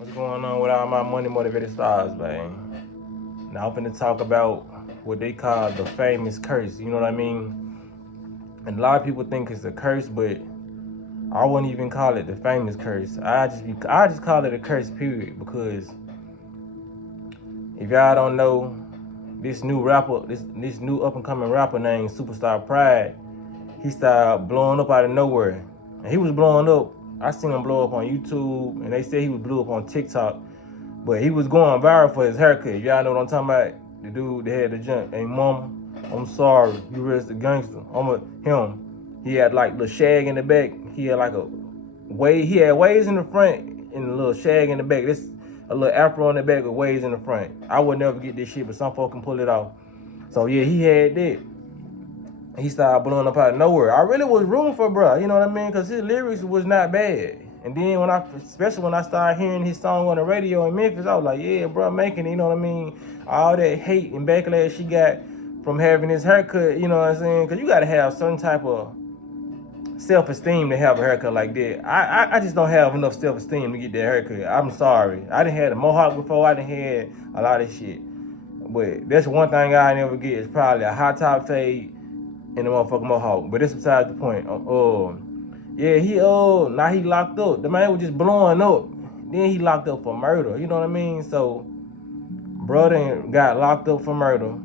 What's going on with all my money motivated stars, man? Now I'm finna talk about what they call the famous curse. You know what I mean? And a lot of people think it's a curse, but I wouldn't even call it the famous curse. I just call it a curse, period. Because if y'all don't know, this new rapper, this new up and coming rapper named Superstar Pride, he started blowing up out of nowhere. And he was blowing up. I seen him blow up on YouTube, and they said he was blew up on TikTok. But he was going viral for his haircut. Y'all know what I'm talking about? The dude that had the junk. Hey, mama, I'm sorry. You was the gangster. Him. He had like the shag in the back. He had like a wave. He had waves in the front and a little shag in the back. This a little afro in the back with waves in the front. I would never get this shit, but some folk can pull it off. So yeah, he had that. He started blowing up out of nowhere. I really was rooting for bro, you know what I mean? Because his lyrics was not bad. And then especially when I started hearing his song on the radio in Memphis, I was like, yeah, bro, making it, you know what I mean? All that hate and backlash she got from having his haircut, you know what I'm saying? Because you got to have certain type of self-esteem to have a haircut like that. I just don't have enough self-esteem to get that haircut. I'm sorry. I done had a mohawk before. I done had a lot of shit. But that's one thing I never get is probably a hot top fade and the motherfucking mohawk. But that's besides the point. Yeah, now he locked up. The man was just blowing up. Then he locked up for murder. You know what I mean? So, brother got locked up for murder.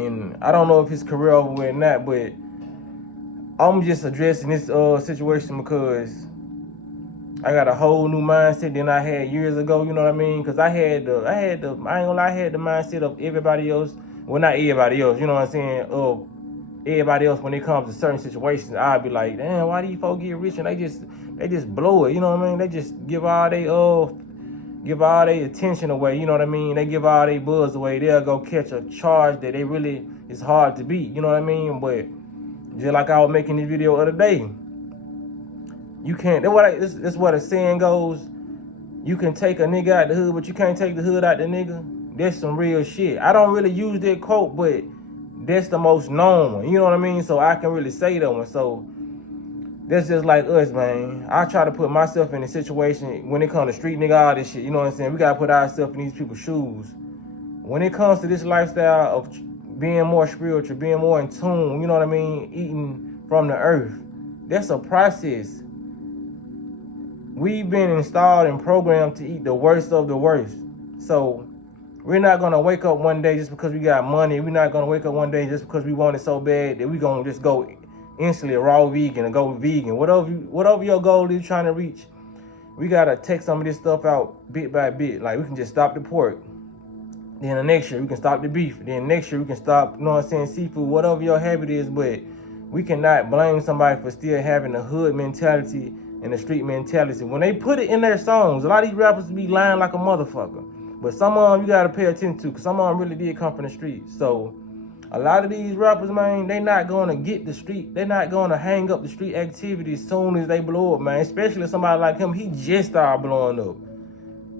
And I don't know if his career over with or not, but I'm just addressing this situation because I got a whole new mindset than I had years ago. You know what I mean? Because I ain't gonna lie, I had the mindset of everybody else. Well, not everybody else. You know what I'm saying? Everybody else, when it comes to certain situations, I'd be like, damn, why do you folks get rich and they just blow it? You know what I mean? They just give all their attention away. You know what I mean? They give all their buzz away. They'll go catch a charge that they really is hard to beat. You know what I mean? But just like I was making this video the other day, you can't. That's what a saying goes. You can take a nigga out the hood, but you can't take the hood out the nigga. That's some real shit. I don't really use that quote, but that's the most known one. You know what I mean? So I can really say that one. So that's just like us, man. I try to put myself in a situation when it comes to street nigga, all this shit. You know what I'm saying? We gotta put ourselves in these people's shoes. When it comes to this lifestyle of being more spiritual, being more in tune, you know what I mean? Eating from the earth. That's a process. We've been installed and programmed to eat the worst of the worst. So we're not gonna wake up one day just because we got money. We're not gonna wake up one day just because we want it so bad that we gonna just go instantly raw vegan and go vegan. Whatever your goal is trying to reach, we gotta take some of this stuff out bit by bit. Like we can just stop the pork. Then the next year we can stop the beef. Then next year we can stop, you know what I'm saying, seafood, whatever your habit is, but we cannot blame somebody for still having the hood mentality and the street mentality. When they put it in their songs, a lot of these rappers be lying like a motherfucker. But some of them you gotta pay attention to, because some of them really did come from the street. So a lot of these rappers, man, they not gonna get the street. They not gonna hang up the street activity as soon as they blow up, man. Especially somebody like him, he just started blowing up.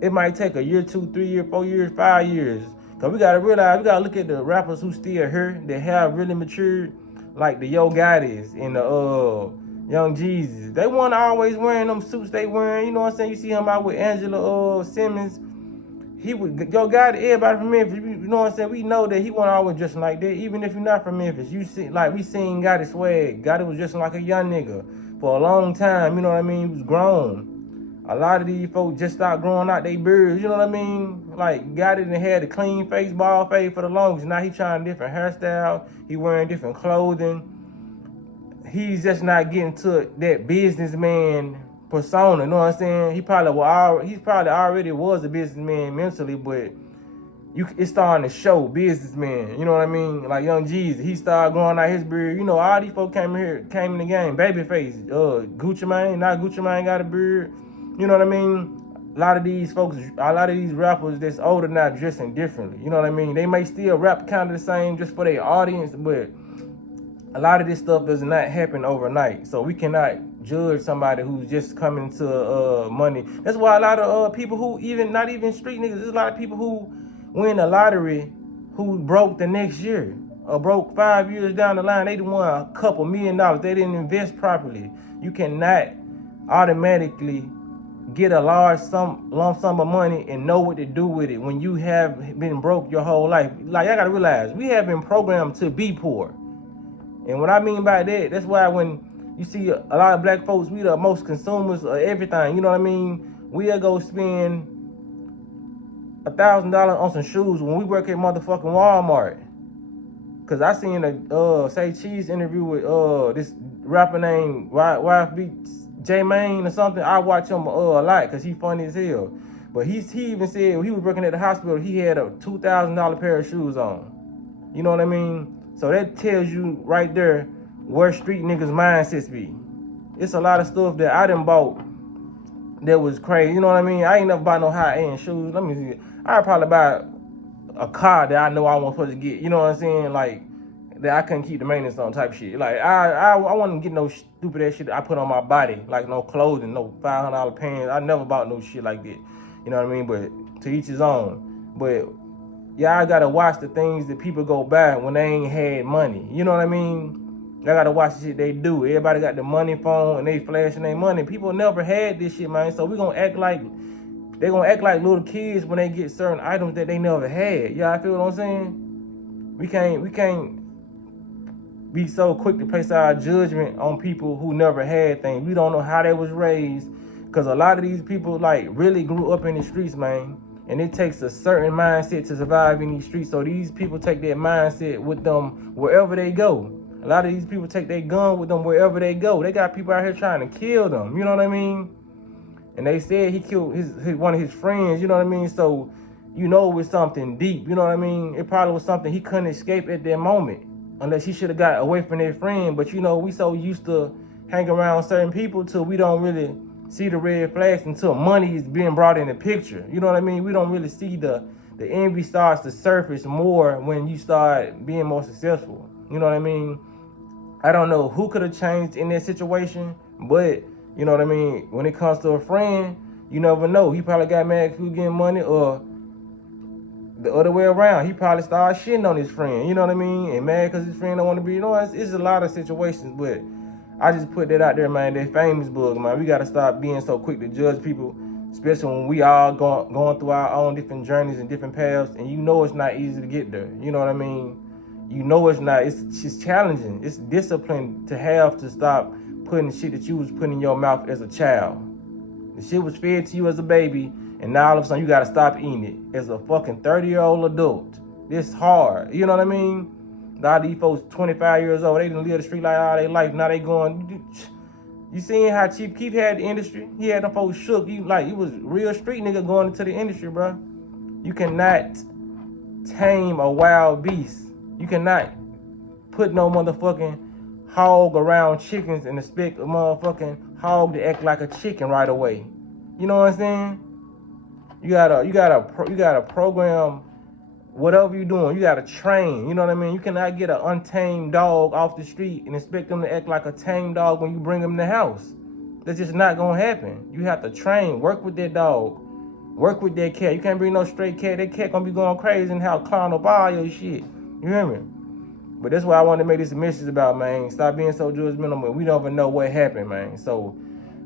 It might take a year, 2, 3 years, 4 years, 5 years. Cause we gotta realize, we gotta look at the rappers who still here, that have really matured, like the Yo Gottis and the Young Jeezy. They weren't always wearing them suits they wearing. You know what I'm saying? You see him out with Angela Simmons. He would Yo Gotti, everybody from Memphis. You know what I'm saying? We know that he wasn't always dressing like that. Even if you're not from Memphis, you see, like we seen Gotti swag. Gotti was dressing like a young nigga for a long time. You know what I mean? He was grown. A lot of these folks just start growing out their beards. You know what I mean? Like Gotti done had the clean face, bald face for the longest. Now he trying different hairstyle. He wearing different clothing. He's just not getting to that businessman persona, you know what I'm saying? He probably already was a businessman mentally, but it's starting to show businessman, you know what I mean? Like Young Jeezy, he started growing out his beard. You know, all these folks came in the game. Babyface, Gucci Mane, now Gucci Mane got a beard. You know what I mean? A lot of these rappers that's older now dressing differently. You know what I mean? They may still rap kind of the same just for their audience, but a lot of this stuff does not happen overnight. So we cannot judge somebody who's just coming to money. That's why a lot of people who not even street niggas, there's a lot of people who win the lottery who broke the next year or broke 5 years down the line. They won a couple $1 million. They didn't invest properly. You cannot automatically get a large lump sum of money and know what to do with it when you have been broke your whole life. Like, I gotta realize, we have been programmed to be poor. And what I mean by that, that's why when you see a lot of black folks, we the most consumers of everything, you know what I mean? We'll go spend $1,000 on some shoes when we work at motherfucking Walmart. Cause I seen a Say Cheese interview with this rapper named YFB J Mane or something. I watch him a lot cause he funny as hell. But he even said when he was working at the hospital, he had a $2,000 pair of shoes on. You know what I mean? So that tells you right there where street niggas' mindsets be. It's a lot of stuff that I done bought that was crazy. You know what I mean? I ain't never bought no high-end shoes. Let me see. I'd probably buy a car that I know I wasn't supposed to get. You know what I'm saying? Like, that I couldn't keep the maintenance on type shit. Like, I wasn't get no stupid ass shit that I put on my body. Like, no clothing, no $500 pants. I never bought no shit like that. You know what I mean? But to each his own. But y'all gotta watch the things that people go buy when they ain't had money. You know what I mean? Y'all gotta watch the shit they do. Everybody got the money phone and they flashing their money. People never had this shit, man. So we gonna act like they gonna act like little kids when they get certain items that they never had. Y'all feel what I'm saying? We can't be so quick to place our judgment on people who never had things. We don't know how they was raised, because a lot of these people like really grew up in the streets, man. And it takes a certain mindset to survive in these streets. So these people take that mindset with them wherever they go. A lot of these people take their gun with them wherever they go. They got people out here trying to kill them. You know what I mean? And they said he killed one of his friends. You know what I mean? So you know it was something deep. You know what I mean? It probably was something he couldn't escape at that moment, unless he should have got away from their friend. But you know, we so used to hang around certain people till we don't really see the red flags until money is being brought in the picture. You know what I mean? We don't really see the envy starts to surface more when you start being more successful. You know what I mean? I don't know who could have changed in that situation, but you know what I mean? When it comes to a friend, you never know. He probably got mad because he was getting money, or the other way around. He probably started shitting on his friend, you know what I mean? And mad because his friend don't want to be, you know, it's a lot of situations, but I just put that out there, man. That famous book, man. We got to stop being so quick to judge people, especially when we all going through our own different journeys and different paths, and you know it's not easy to get there. You know what I mean? You know it's not. It's just challenging. It's discipline to have to stop putting the shit that you was putting in your mouth as a child. The shit was fed to you as a baby, and now all of a sudden you got to stop eating it as a fucking 30-year-old adult. It's hard. You know what I mean? A lot of these folks 25 years old, they done live the street like all their life. Now they going, you seen how Chief Keef had the industry? He had them folks shook. He was real street nigga going into the industry, bro. You cannot tame a wild beast. You cannot put no motherfucking hog around chickens and expect a motherfucking hog to act like a chicken right away. You know what I'm saying? You gotta program whatever you're doing. You gotta train. You know what I mean? You cannot get an untamed dog off the street and expect them to act like a tamed dog when you bring them in the house. That's just not gonna happen. You have to train. Work with that dog. Work with that cat. You can't bring no stray cat. That cat gonna be going crazy and how clown up all your shit. You hear me? But that's why I wanted to make this a message about, man. Stop being so judgmental. We don't even know what happened, man. So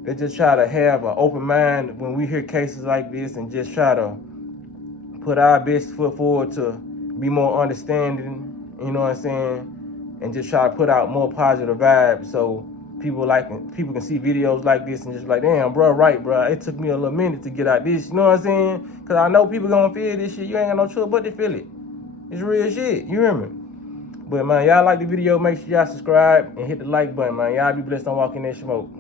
let's just try to have an open mind when we hear cases like this, and just try to put our best foot forward to be more understanding, you know what I'm saying? And just try to put out more positive vibes so people can see videos like this and just like, damn, bro, right, bro. It took me a little minute to get out this, you know what I'm saying? Because I know people gonna feel this shit. You ain't got no choice but to feel it. It's real shit, you hear me? But, man, y'all like the video, make sure y'all subscribe and hit the like button, man. Y'all be blessed on Walking That Smoke.